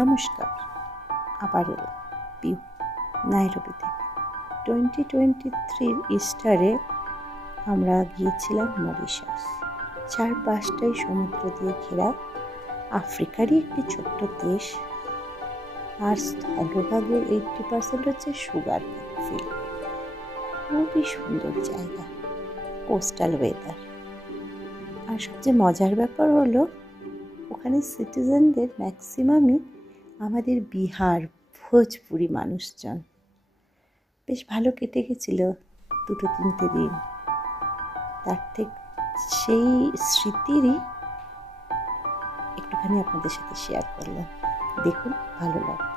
নমস্কার, আবার এলাম পিউ নাইরোবি থেকে। 2023 ইস্টারে আমরা গিয়েছিলাম মরিশাস। চারপাশটাই সমুদ্র দিয়ে ঘেরা, আফ্রিকারই একটি ছোট্ট দেশ। আর স্থলভাগের 80% হচ্ছে সুগার ফ্যাক্টরি। খুবই সুন্দর জায়গা, কোস্টাল ওয়েদার। আর সবচেয়ে মজার ব্যাপার হলো ওখানে সিটিজেনদের ম্যাক্সিমামই আমাদের বিহার ভোজপুরি মানুষজন। বেশ ভালো কেটে গেছিল 2-3 দিন। তার থেকে সেই স্মৃতিরই একটুখানি আপনাদের সাথে শেয়ার করলাম। দেখুন, ভালো লাগবে।